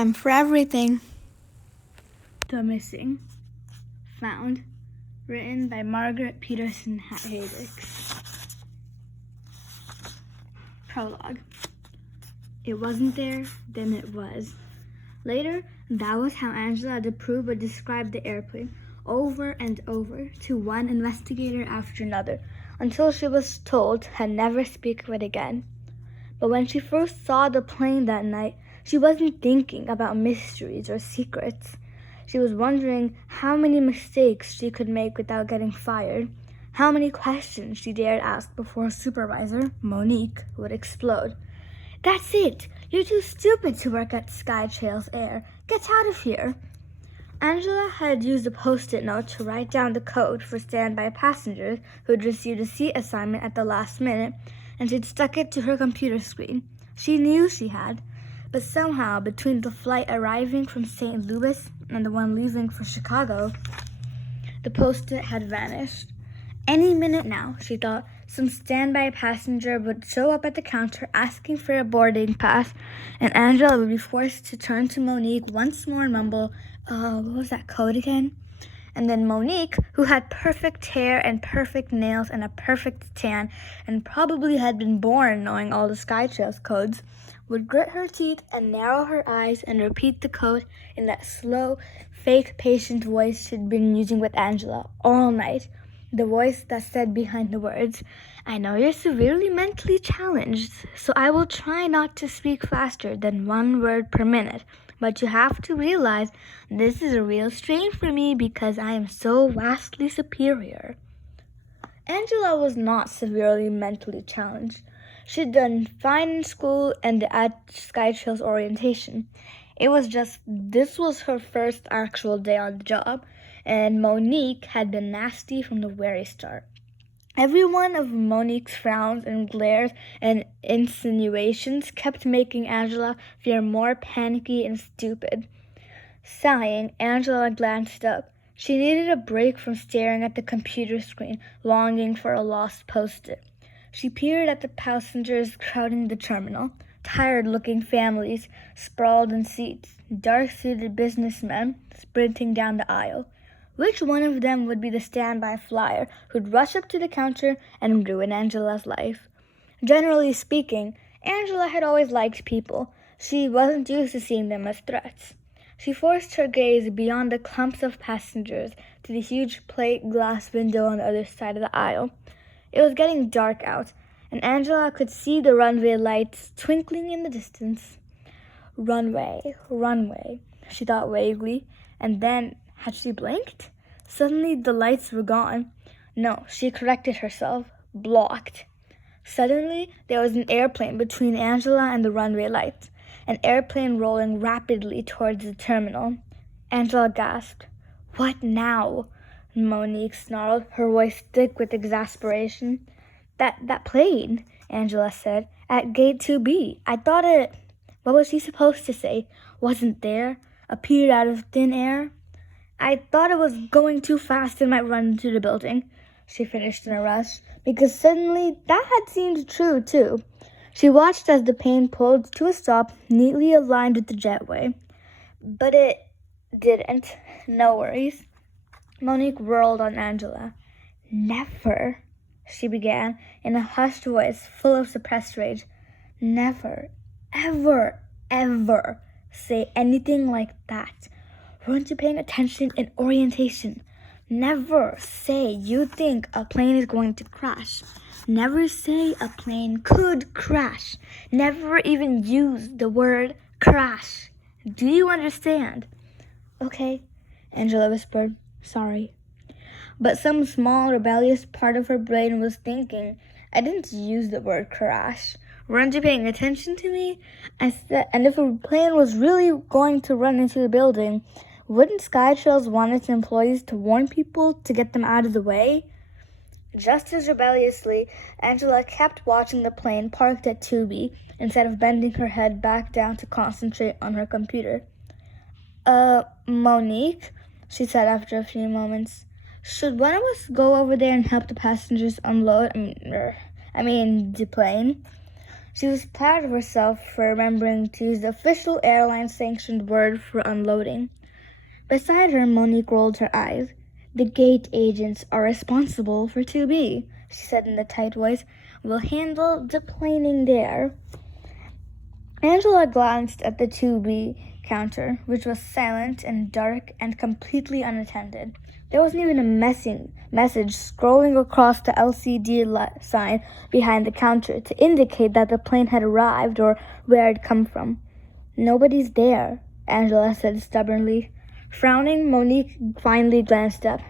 and for everything. The Missing. Found. Written by Margaret Peterson Haydix. Prologue. It wasn't there, then it was. Later, that was how Angela D'Approve would describe the airplane over and over to one investigator after another, until she was told to never speak of it again. But when she first saw the plane that night, she wasn't thinking about mysteries or secrets. She was wondering how many mistakes she could make without getting fired, how many questions she dared ask before her supervisor, Monique, would explode. "That's it! You're too stupid to work at Sky Trails Air. Get out of here!" Angela had used a post-it note to write down the code for standby passengers who had received a seat assignment at the last minute, and she'd stuck it to her computer screen. She knew she had, but somehow between the flight arriving from St. Louis and the one leaving for Chicago, the post-it had vanished. Any minute now, she thought, some standby passenger would show up at the counter asking for a boarding pass, and Angela would be forced to turn to Monique once more and mumble, what was that code again? And then Monique, who had perfect hair and perfect nails and a perfect tan, and probably had been born knowing all the Sky Trails codes, would grit her teeth and narrow her eyes and repeat the code in that slow, fake, patient voice she'd been using with Angela all night. The voice that said behind the words, "I know you're severely mentally challenged, so I will try not to speak faster than 1 word per minute. But you have to realize this is a real strain for me because I am so vastly superior." Angela was not severely mentally challenged. She'd done fine in school and at Sky Trails orientation. It was just this was her first actual day on the job, and Monique had been nasty from the very start. Every one of Monique's frowns and glares and insinuations kept making Angela feel more panicky and stupid. Sighing, Angela glanced up. She needed a break from staring at the computer screen, longing for a lost post-it. She peered at the passengers crowding the terminal, tired-looking families sprawled in seats, dark-suited businessmen sprinting down the aisle. Which one of them would be the standby flyer who'd rush up to the counter and ruin Angela's life? Generally speaking, Angela had always liked people. She wasn't used to seeing them as threats. She forced her gaze beyond the clumps of passengers to the huge plate glass window on the other side of the aisle. It was getting dark out, and Angela could see the runway lights twinkling in the distance. Runway, she thought vaguely, and then, had she blinked? Suddenly the lights were gone. No, she corrected herself. Blocked. Suddenly there was an airplane between Angela and the runway lights, an airplane rolling rapidly towards the terminal. Angela gasped. "What now?" Monique snarled, her voice thick with exasperation. That plane," Angela said, "at gate 2B. I thought it—" What was she supposed to say? "Wasn't there? Appeared out of thin air?" "I thought it was going too fast and might run into the building," she finished in a rush, because suddenly that had seemed true, too. She watched as the plane pulled to a stop, neatly aligned with the jetway. But it didn't. No worries. Monique whirled on Angela. "Never," she began, in a hushed voice full of suppressed rage. "Never, ever, ever say anything like that. Weren't you paying attention in orientation? Never say you think a plane is going to crash. Never say a plane could crash. Never even use the word crash. Do you understand?" "Okay," Angela whispered. "Sorry." But some small rebellious part of her brain was thinking, "I didn't use the word crash. Weren't you paying attention to me? I said, and if a plane was really going to run into the building, wouldn't Sky Trails want its employees to warn people to get them out of the way?" Just as rebelliously, Angela kept watching the plane parked at 2B instead of bending her head back down to concentrate on her computer. Monique," she said after a few moments, "should one of us go over there and help the passengers unload, the plane?" She was proud of herself for remembering to use the official airline-sanctioned word for unloading. Beside her, Monique rolled her eyes. "The gate agents are responsible for 2B, she said in a tight voice. "We'll handle deplaning there." Angela glanced at the 2B counter, which was silent and dark and completely unattended. There wasn't even a message scrolling across the LCD sign behind the counter to indicate that the plane had arrived or where it had come from. "Nobody's there," Angela said stubbornly. Frowning, Monique finally glanced up.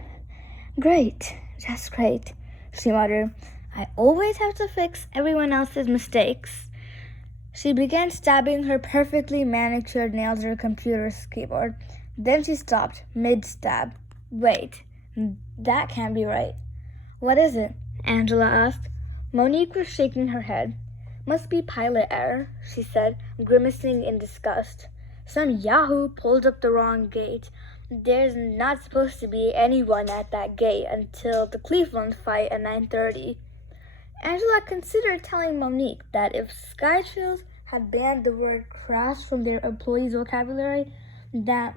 "Great, just great," she muttered. "I always have to fix everyone else's mistakes." She began stabbing her perfectly manicured nails at her computer's keyboard. Then she stopped, mid-stab. "Wait, that can't be right." "What is it?" Angela asked. Monique was shaking her head. "Must be pilot error," she said, grimacing in disgust. "Some yahoo pulled up the wrong gate. There's not supposed to be anyone at that gate until the Cleveland fight at 9:30. Angela considered telling Monique that if Skytrails had banned the word crash from their employees' vocabulary, that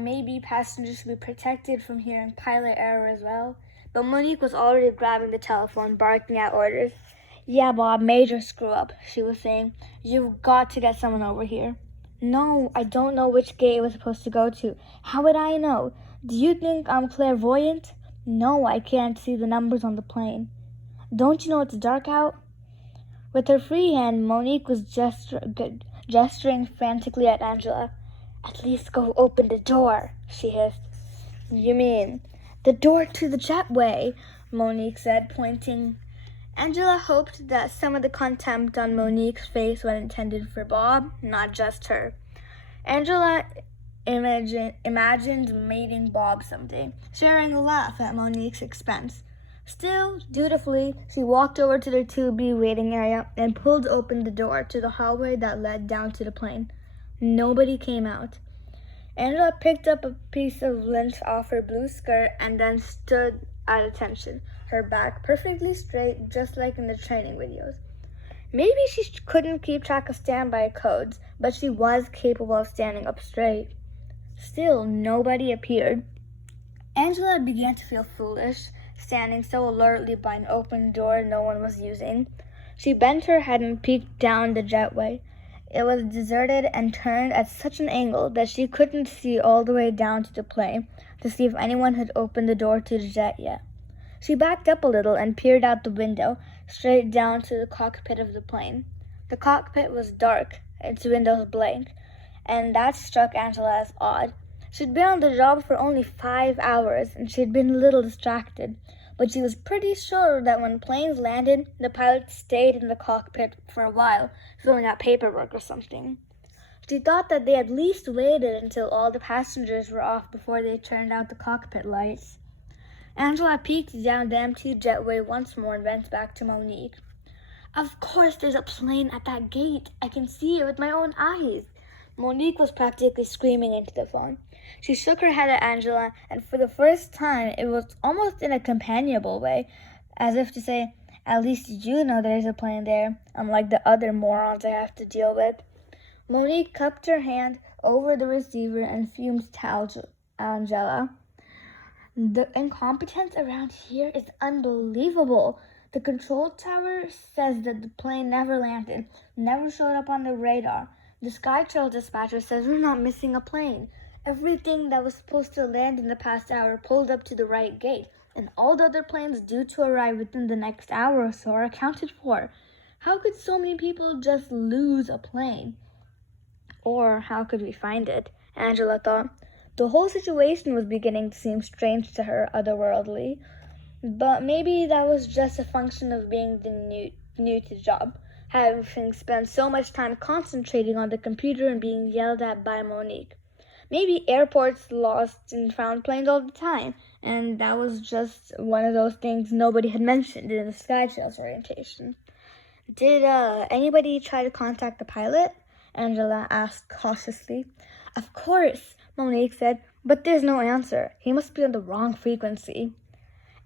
maybe passengers should be protected from hearing pilot error as well. But Monique was already grabbing the telephone, barking out orders. "Yeah, Bob, major screw up," she was saying. "You've got to get someone over here." "No, I don't know which gate it was supposed to go to. How would I know? Do you think I'm clairvoyant?" "No, I can't see the numbers on the plane." "Don't you know it's dark out?" With her free hand, Monique was gesturing frantically at Angela. "At least go open the door," she hissed. "You mean the door to the jetway?" Monique said, pointing. Angela hoped that some of the contempt on Monique's face was intended for Bob, not just her. Angela imagined meeting Bob someday, sharing a laugh at Monique's expense. Still, dutifully, she walked over to the 2B waiting area and pulled open the door to the hallway that led down to the plane. Nobody came out. Angela picked up a piece of lint off her blue skirt and then stood at attention, her back perfectly straight, just like in the training videos. Maybe she couldn't keep track of standby codes, but she was capable of standing up straight. Still, nobody appeared. Angela began to feel foolish, standing so alertly by an open door no one was using. She bent her head and peeked down the jetway. It was deserted and turned at such an angle that she couldn't see all the way down to the plane to see if anyone had opened the door to the jet yet. She backed up a little and peered out the window, straight down to the cockpit of the plane. The cockpit was dark, its windows blank, and that struck Angela as odd. She'd been on the job for only 5 hours, and she'd been a little distracted, but she was pretty sure that when planes landed, the pilots stayed in the cockpit for a while, filling out paperwork or something. She thought that they at least waited until all the passengers were off before they turned out the cockpit lights. Angela peeked down the empty jetway once more and went back to Monique. "Of course there's a plane at that gate. I can see it with my own eyes." Monique was practically screaming into the phone. She shook her head at Angela, and for the first time it was almost in a companionable way, as if to say, "At least you know there's a plane there, unlike the other morons I have to deal with." Monique cupped her hand over the receiver and fumed to Angela. "The incompetence around here is unbelievable. The control tower says that the plane never landed, never showed up on the radar. The Skytrail dispatcher says we're not missing a plane. Everything that was supposed to land in the past hour pulled up to the right gate, and all the other planes due to arrive within the next hour or so are accounted for. How could so many people just lose a plane?" Or how could we find it? Angela thought. The whole situation was beginning to seem strange to her, otherworldly. But maybe that was just a function of being the new to the job, having spent so much time concentrating on the computer and being yelled at by Monique. Maybe airports lost and found planes all the time, and that was just one of those things nobody had mentioned in the Skytrails orientation. "Did anybody try to contact the pilot?" Angela asked cautiously. "Of course," Monique said, "but there's no answer. He must be on the wrong frequency."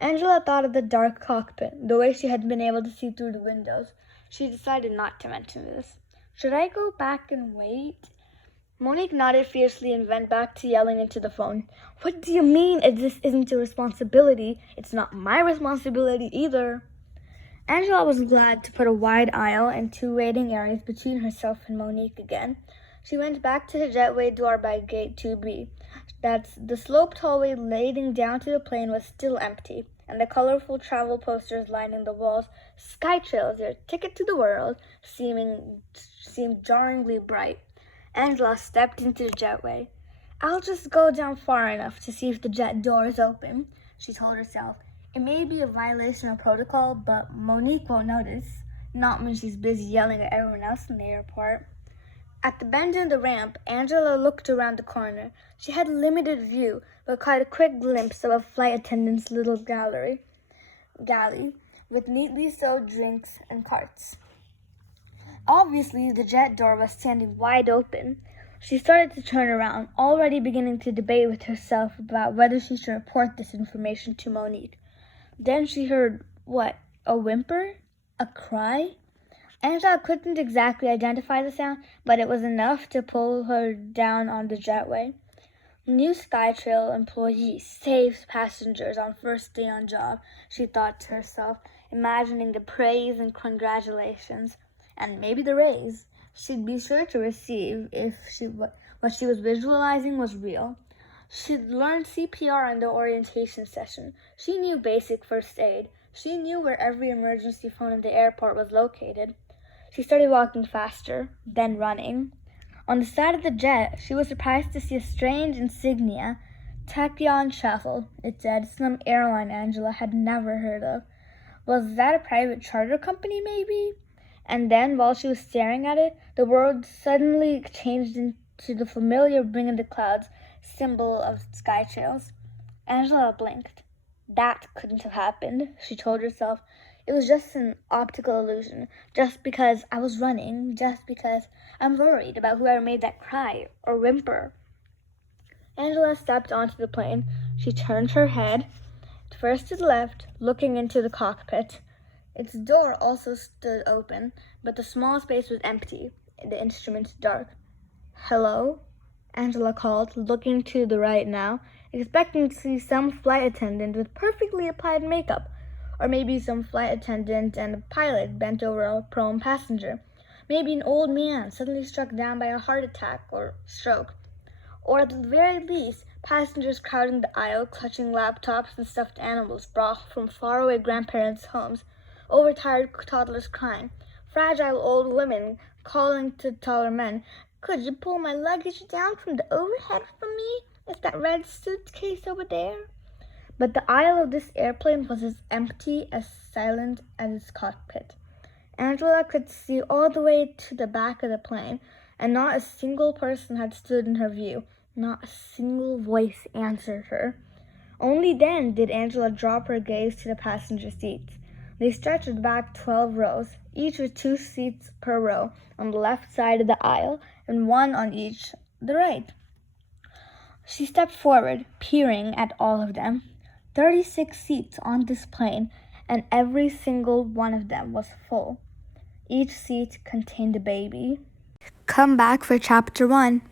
Angela thought of the dark cockpit, the way she had been able to see through the windows. She decided not to mention this. Should I go back and wait? Monique nodded fiercely and went back to yelling into the phone. What do you mean this isn't your responsibility? It's not my responsibility either. Angela was glad to put a wide aisle and 2 waiting areas between herself and Monique again. She went back to the jetway door by gate 2B. The sloped hallway leading down to the plane was still empty, and the colorful travel posters lining the walls, Skytrails, your ticket to the world, seemed jarringly bright. Angela stepped into the jetway. I'll just go down far enough to see if the jet door is open, she told herself. It may be a violation of protocol, but Monique won't notice, not when she's busy yelling at everyone else in the airport. At the bend in the ramp, Angela looked around the corner. She had limited view, but caught a quick glimpse of a flight attendant's little galley with neatly sewed drinks and carts. Obviously, the jet door was standing wide open. She started to turn around, already beginning to debate with herself about whether she should report this information to Monique. Then she heard, what, a whimper? A cry? Angela couldn't exactly identify the sound, but it was enough to pull her down on the jetway. New Skytrail employee saves passengers on first day on job, she thought to herself, imagining the praise and congratulations, and maybe the raise she'd be sure to receive if what she was visualizing was real. She'd learned CPR in the orientation session. She knew basic first aid. She knew where every emergency phone in the airport was located. She started walking faster, then running. On the side of the jet, she was surprised to see a strange insignia, Tachyon Travel, it said, some airline Angela had never heard of. Was that a private charter company, maybe? And then, while she was staring at it, the world suddenly changed into the familiar Bring in the Clouds symbol of Skytrails. Angela blinked. That couldn't have happened, she told herself. It was just an optical illusion, just because I was running, just because I'm worried about whoever made that cry or whimper. Angela stepped onto the plane. She turned her head, first to the left, looking into the cockpit. Its door also stood open, but the small space was empty, the instruments dark. Hello? Angela called, looking to the right now, expecting to see some flight attendant with perfectly applied makeup, or maybe some flight attendant and a pilot bent over a prone passenger. Maybe an old man suddenly struck down by a heart attack or stroke. Or at the very least, passengers crowding the aisle, clutching laptops and stuffed animals brought from faraway grandparents' homes, overtired toddlers crying, fragile old women calling to taller men, could you pull my luggage down from the overhead for me? Is that red suitcase over there? But the aisle of this airplane was as empty, as silent as its cockpit. Angela could see all the way to the back of the plane, and not a single person had stood in her view. Not a single voice answered her. Only then did Angela drop her gaze to the passenger seats. They stretched back 12 rows, each with 2 seats per row on the left side of the aisle, and 1 on each the right. She stepped forward, peering at all of them. 36 seats on this plane, and every single one of them was full. Each seat contained a baby. Come back for Chapter 1.